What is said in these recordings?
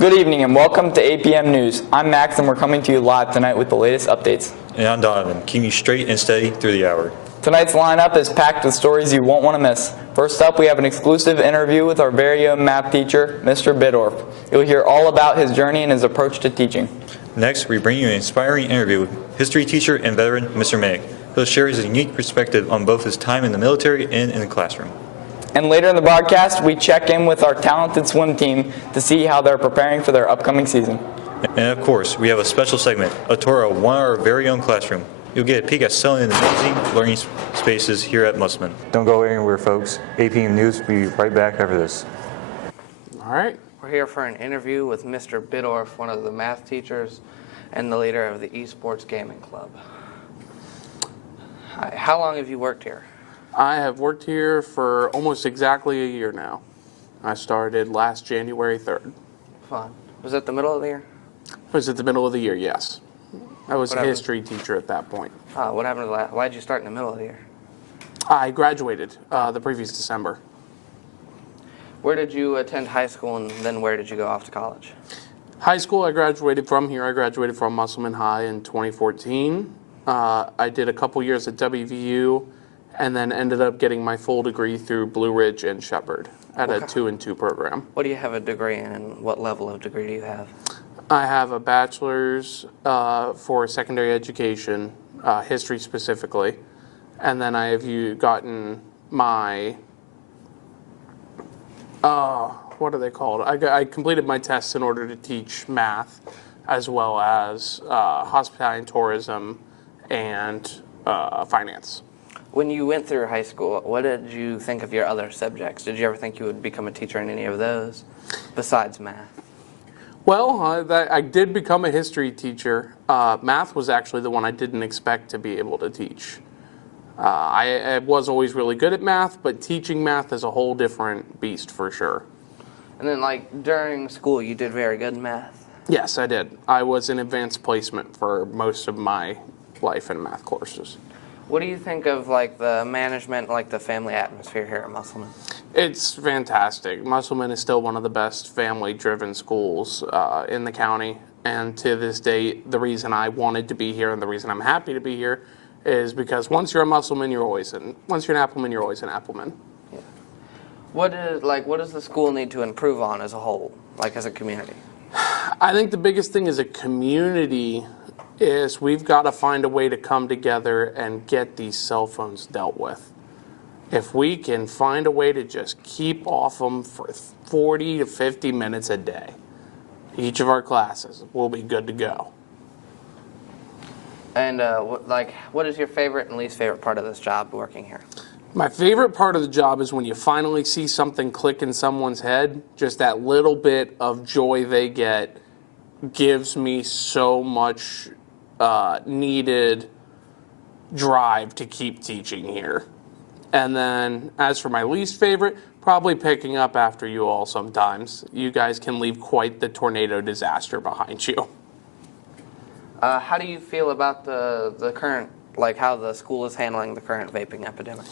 Good evening and welcome to 8 p.m. News. I'm Max and we're coming to you live tonight with the latest updates. And I'm Donovan, keeping you straight and steady through the hour. Tonight's lineup is packed with stories you won't want to miss. First up, we have an exclusive interview with our very own math teacher, Mr. Bidorf. You'll hear all about his journey and his approach to teaching. Next, we bring you an inspiring interview with history teacher and veteran Mr. Meg. He'll share his unique perspective on both his time in the military and in the classroom. And later in the broadcast, we check in with our talented swim team to see how they're preparing for their upcoming season. And of course, we have a special segment, a tour of one of our very own classroom. You'll get a peek at some of the amazing learning spaces here at Musselman. Don't go anywhere, folks. 8 p.m. News will be right back after this. All right. We're here for an interview with Mr. Bidorf, one of the math teachers and the leader of the Esports Gaming Club. Hi. How long have you worked here? I have worked here for almost exactly a year now. I started last January 3rd. Fun. Was it the middle of the year? It was at the middle of the year, yes. I was a history teacher at that point. What happened to that? Why did you start in the middle of the year? I graduated the previous December. Where did you attend high school and then where did you go off to college? High school, I graduated from here. I graduated from Musselman High in 2014. I did a couple years at WVU and then ended up getting my full degree through Blue Ridge and Shepherd at a 2-2 program. What do you have a degree in and what level of degree do you have? I have a bachelor's for secondary education, history specifically, and then I have gotten my, what are they called? I completed my tests in order to teach math, as well as hospitality and tourism and finance. When you went through high school, what did you think of your other subjects? Did you ever think you would become a teacher in any of those besides math? Well, I did become a history teacher. Math was actually the one I didn't expect to be able to teach. I was always really good at math, but teaching math is a whole different beast for sure. And then, like, during school, you did very good in math? Yes, I did. I was in advanced placement for most of my life in math courses. What do you think of, like, the management, like, the family atmosphere here at Musselman? It's fantastic. Musselman is still one of the best family-driven schools in the county. And to this day, the reason I wanted to be here and the reason I'm happy to be here is because once you're a Musselman, you're always in. Once you're an Appleman, you're always an Appleman. Yeah. What does the school need to improve on as a whole, like as a community? I think the biggest thing as a community is we've got to find a way to come together and get these cell phones dealt with. If we can find a way to just keep off them for 40 to 50 minutes a day, each of our classes, we'll be good to go. And what is your favorite and least favorite part of this job working here? My favorite part of the job is when you finally see something click in someone's head. Just that little bit of joy they get gives me so much needed drive to keep teaching here. And then as for my least favorite, probably picking up after you all sometimes. You guys can leave quite the tornado disaster behind you. How do you feel about the current, like how the school is handling the current vaping epidemic?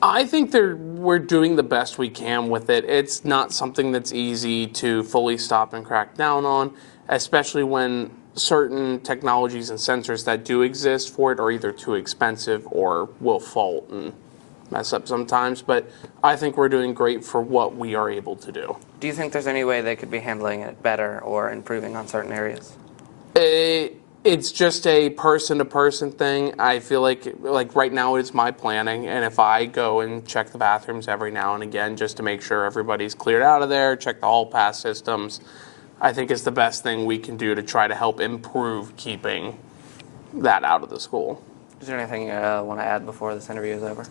I think we're doing the best we can with it. It's not something that's easy to fully stop and crack down on, especially when certain technologies and sensors that do exist for it are either too expensive or will fault and mess up sometimes. But I think we're doing great for what we are able to do. Do you think there's any way they could be handling it better or improving on certain areas? It's just a person-to-person thing. I feel like right now it's my planning, and if I go and check the bathrooms every now and again just to make sure everybody's cleared out of there, check the hall pass systems, I think it's the best thing we can do to try to help improve keeping that out of the school. Is there anything you want to add before this interview is over?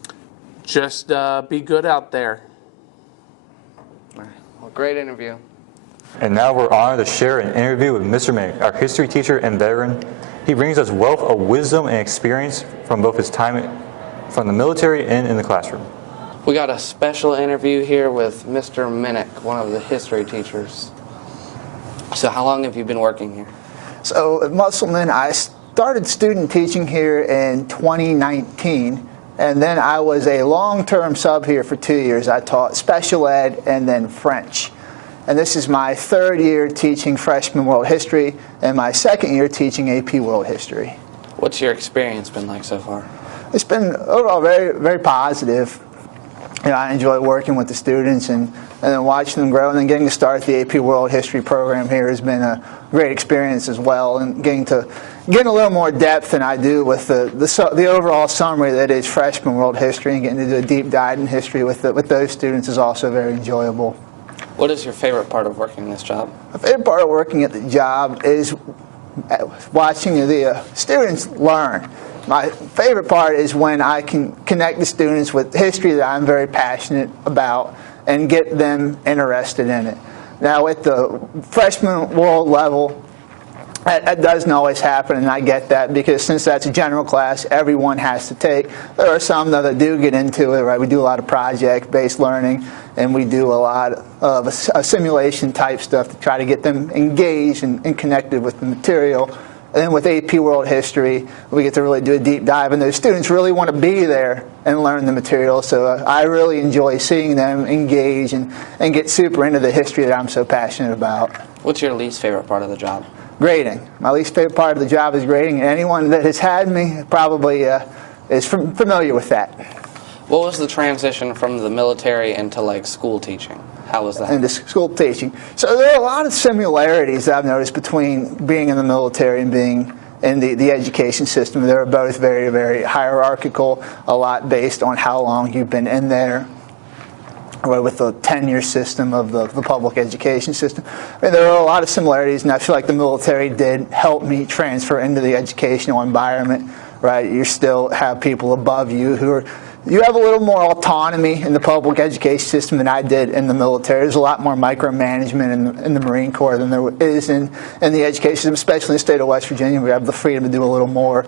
Just be good out there. All right. Well, great interview. And now we're honored to share an interview with Mr. Meg, our history teacher and veteran. He brings us wealth of wisdom and experience from both his time from the military and in the classroom. We got a special interview here with Mr. Minnick, one of the history teachers. So how long have you been working here? So at Musselman, I started student teaching here in 2019, and then I was a long-term sub here for 2 years. I taught special ed and then French. and this is my third year teaching freshman world history and my second year teaching AP World History. What's your experience been like so far? It's been overall very, very positive. I enjoy working with the students and then watching them grow, and then getting to start the AP World History program here has been a great experience as well, and getting a little more depth than I do with the overall summary that is freshman world history, and getting to do a deep dive in history with those students is also very enjoyable. What is your favorite part of working this job? My favorite part of working at the job is watching the students learn. My favorite part is when I can connect the students with history that I'm very passionate about and get them interested in it. Now, at the freshman world level, that doesn't always happen, and I get that, because since that's a general class everyone has to take, there are some though that do get into it, right? We do a lot of project-based learning, and we do a lot of a simulation type stuff to try to get them engaged and connected with the material. And then with AP World History, we get to really do a deep dive, and those students really want to be there and learn the material. So I really enjoy seeing them engage and get super into the history that I'm so passionate about. What's your least favorite part of the job? Grading. My least favorite part of the job is grading, and anyone that has had me probably is familiar with that. What was the transition from the military into like school teaching? How was that? Into school teaching. So there are a lot of similarities that I've noticed between being in the military and being in the education system. They're both very, very hierarchical, a lot based on how long you've been in there, with the tenure system of the public education system. I mean, there are a lot of similarities, and I feel like the military did help me transfer into the educational environment, right? You still have people above you you have a little more autonomy in the public education system than I did in the military. There's a lot more micromanagement in the Marine Corps than there is in the education system, especially in the state of West Virginia. We have the freedom to do a little more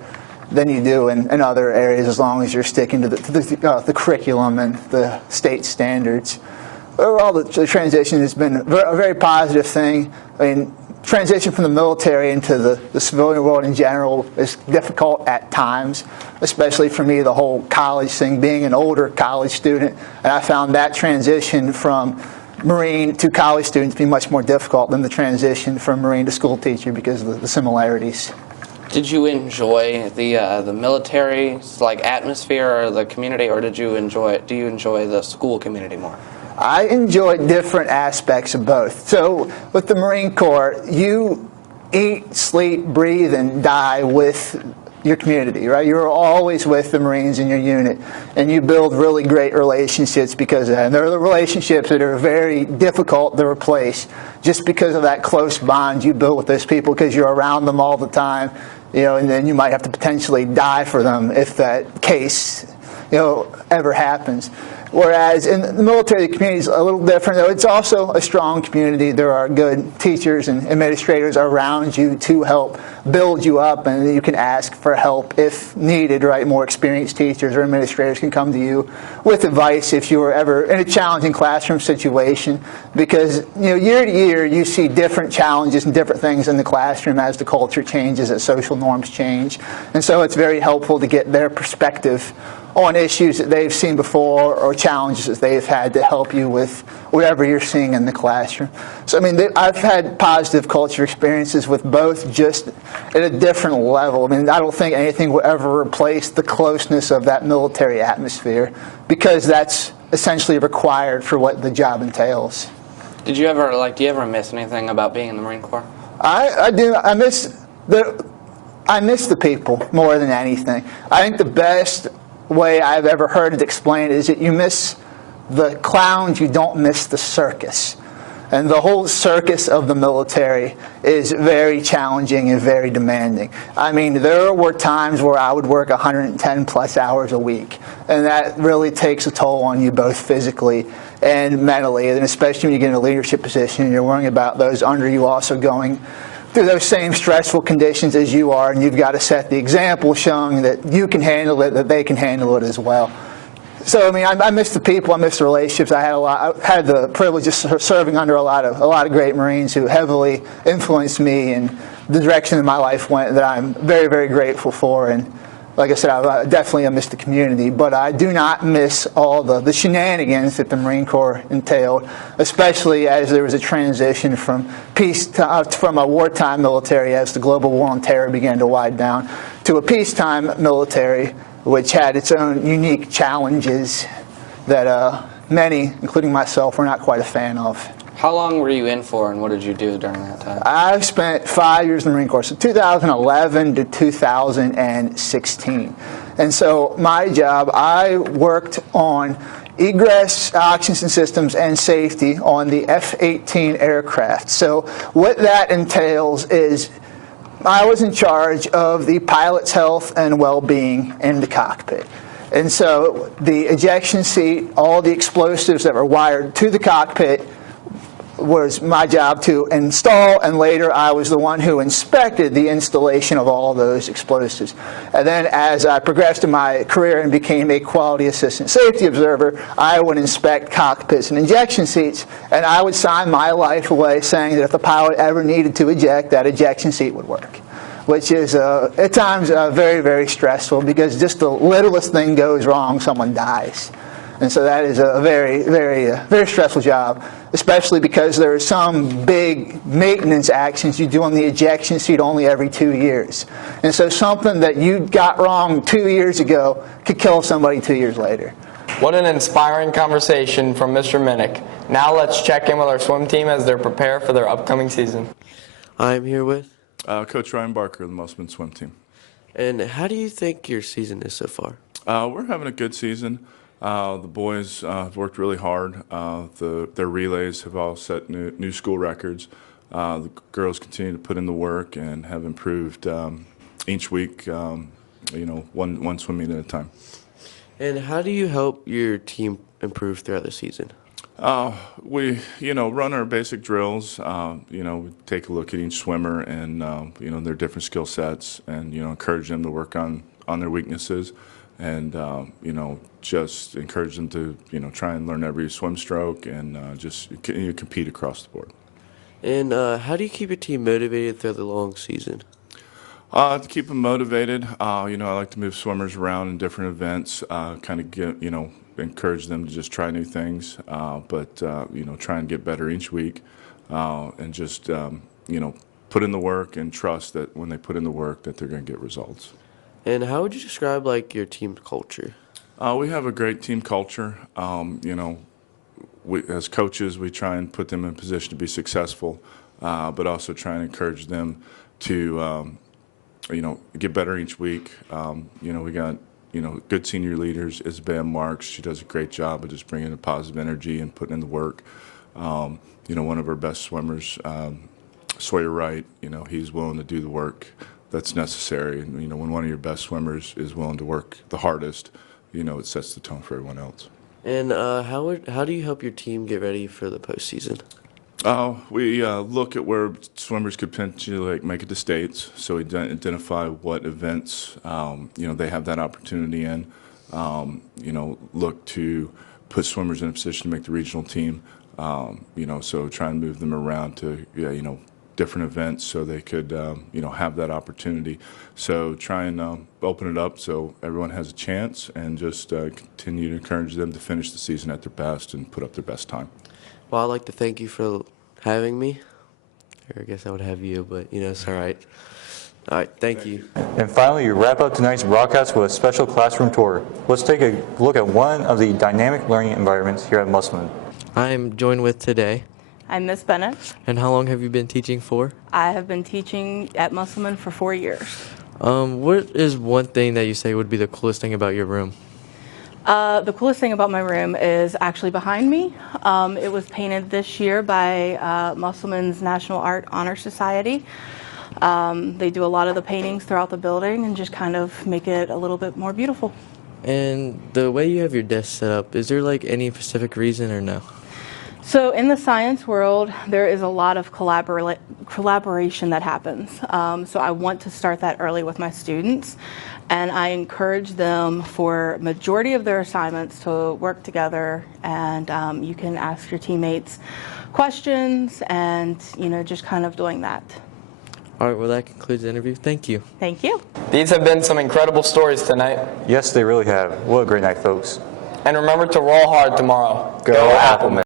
than you do in other areas, as long as you're sticking to the curriculum and the state standards. Overall, the transition has been a very positive thing. I mean, transition from the military into the civilian world in general is difficult at times, especially for me, the whole college thing, being an older college student. And I found that transition from Marine to college student to be much more difficult than the transition from Marine to school teacher because of the similarities. Did you enjoy the military like atmosphere or the community, or do you enjoy the school community more? I enjoy different aspects of both. So with the Marine Corps, you eat, sleep, breathe, and die with your community, right? You're always with the Marines in your unit, and you build really great relationships because of that. And there are the relationships that are very difficult to replace just because of that close bond you build with those people, because you're around them all the time, and then you might have to potentially die for them if that case, ever happens. Whereas in the military, the community is a little different, though it's also a strong community. There are good teachers and administrators around you to help build you up, and you can ask for help if needed, right? More experienced teachers or administrators can come to you with advice if you are ever in a challenging classroom situation, because year to year you see different challenges and different things in the classroom as the culture changes, as social norms change. And so it's very helpful to get their perspective on issues that they've seen before or challenges that they've had to help you with whatever you're seeing in the classroom. So, I mean, I've had positive culture experiences with both, just at a different level. I mean, I don't think anything will ever replace the closeness of that military atmosphere, because that's essentially required for what the job entails. Do you ever miss anything about being in the Marine Corps? I do. I miss the people more than anything. I think the best way I've ever heard it explained is that you miss the clowns, you don't miss the circus. And the whole circus of the military is very challenging and very demanding. I mean, there were times where I would work 110 plus hours a week, and that really takes a toll on you both physically and mentally, and especially when you get in a leadership position and you're worrying about those under you also going through those same stressful conditions as you are, and you've got to set the example showing that you can handle it, that they can handle it as well. So, I mean, I miss the people, I miss the relationships. I had the privilege of serving under a lot of great Marines who heavily influenced me in the direction that my life went, that I'm very, very grateful for. And like I said, I definitely miss the community, but I do not miss all the shenanigans that the Marine Corps entailed, especially as there was a transition from from a wartime military as the global war on terror began to wind down to a peacetime military, which had its own unique challenges that many, including myself, were not quite a fan of. How long were you in for, and what did you do during that time? I spent 5 years in the Marine Corps, so 2011 to 2016. And so my job, I worked on egress, oxygen systems, and safety on the F-18 aircraft. So what that entails is I was in charge of the pilot's health and well-being in the cockpit. And so the ejection seat, all the explosives that were wired to the cockpit, was my job to install, and later I was the one who inspected the installation of all those explosives. And then as I progressed in my career and became a quality assistant safety observer, I would inspect cockpits and ejection seats, and I would sign my life away saying that if the pilot ever needed to eject, that ejection seat would work, which is at times very, very stressful, because just the littlest thing goes wrong, someone dies. And so that is a very, very, very stressful job, especially because there are some big maintenance actions you do on the ejection seat only every 2 years. And so something that you got wrong 2 years ago could kill somebody 2 years later. What an inspiring conversation from Mr. Minnick. Now let's check in with our swim team as they prepare for their upcoming season. I'm here with. Coach Ryan Barker of the Musselman swim team. And how do you think your season is so far? We're having a good season. The boys have worked really hard. Their relays have all set new school records. The girls continue to put in the work and have improved each week, one swim meet at a time. And how do you help your team improve throughout the season? We, run our basic drills. We take a look at each swimmer and, their different skill sets, and, encourage them to work on their weaknesses, and, just encourage them to, try and learn every swim stroke, and just compete across the board. And how do you keep your team motivated throughout the long season? To keep them motivated, I like to move swimmers around in different events, kind of get, encourage them to just try new things, but try and get better each week, and just put in the work and trust that when they put in the work that they're going to get results. And how would you describe your team culture? We have a great team culture. As coaches, we try and put them in a position to be successful, but also try and encourage them to get better each week. We got good senior leaders. Isabel Marks, she does a great job of just bringing a positive energy and putting in the work. One of our best swimmers, Sawyer Wright, he's willing to do the work that's necessary. And, when one of your best swimmers is willing to work the hardest, it sets the tone for everyone else. And how do you help your team get ready for the postseason? We look at where swimmers could potentially make it to states, so we identify what events they have that opportunity in. Look to put swimmers in a position to make the regional team. So try and move them around to different events so they could have that opportunity. So try and open it up so everyone has a chance, and just continue to encourage them to finish the season at their best and put up their best time. Well, I'd like to thank you for having me. Or I guess I would have you, but it's all right. All right, thank you. And finally, we wrap up tonight's broadcast with a special classroom tour. Let's take a look at one of the dynamic learning environments here at Musselman. I'm joined with today. I'm Miss Bennett. And how long have you been teaching for? I have been teaching at Musselman for 4 years. What is one thing that you say would be the coolest thing about your room? The coolest thing about my room is actually behind me. It was painted this year by Musselman's National Art Honor Society. They do a lot of the paintings throughout the building and just kind of make it a little bit more beautiful. And the way you have your desk set up, is there any specific reason or no? So in the science world, there is a lot of collaboration that happens. So I want to start that early with my students, and I encourage them for majority of their assignments to work together, and you can ask your teammates questions, and just kind of doing that. All right, well, that concludes the interview. Thank you. Thank you. These have been some incredible stories tonight. Yes, they really have. What a great night, folks. And remember to roll hard tomorrow. Go Applemen.